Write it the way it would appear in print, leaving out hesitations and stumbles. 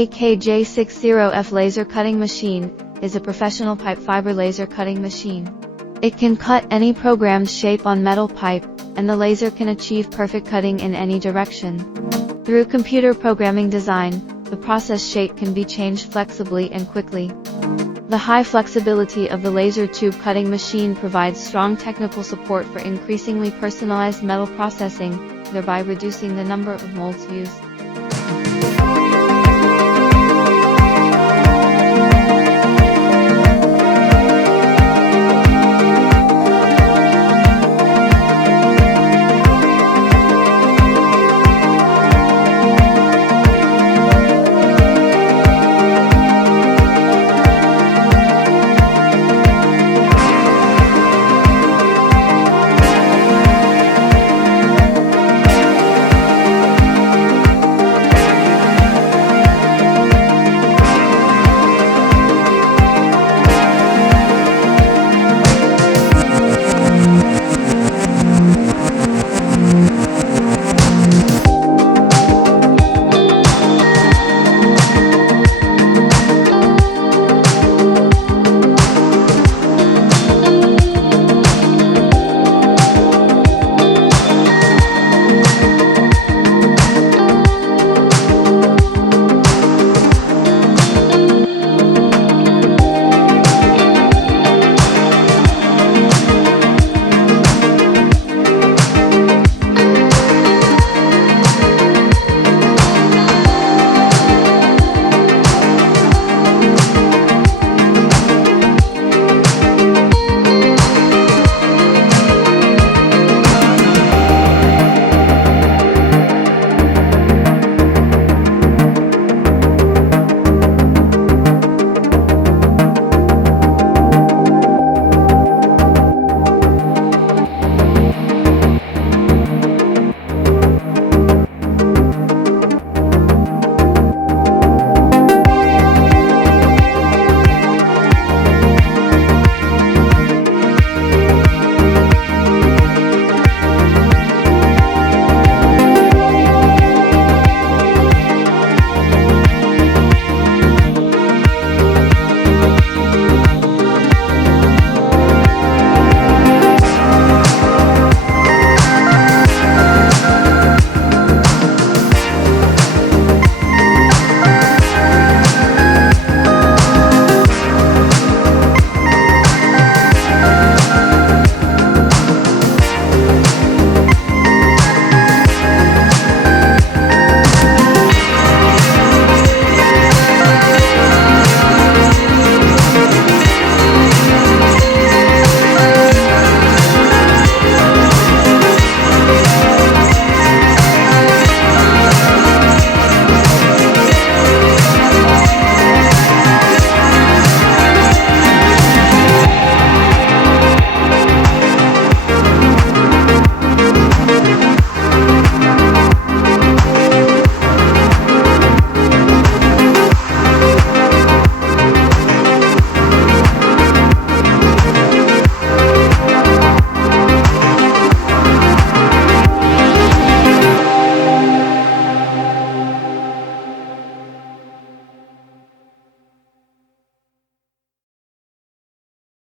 AKJ60F laser cutting machine is a professional pipe fiber laser cutting machine. It can cut any programmed shape on metal pipe, and the laser can achieve perfect cutting in any direction. Through computer programming design, the process shape can be changed flexibly and quickly. The high flexibility of the laser tube cutting machine provides strong technical support for increasingly personalized metal processing, thereby reducing the number of molds used.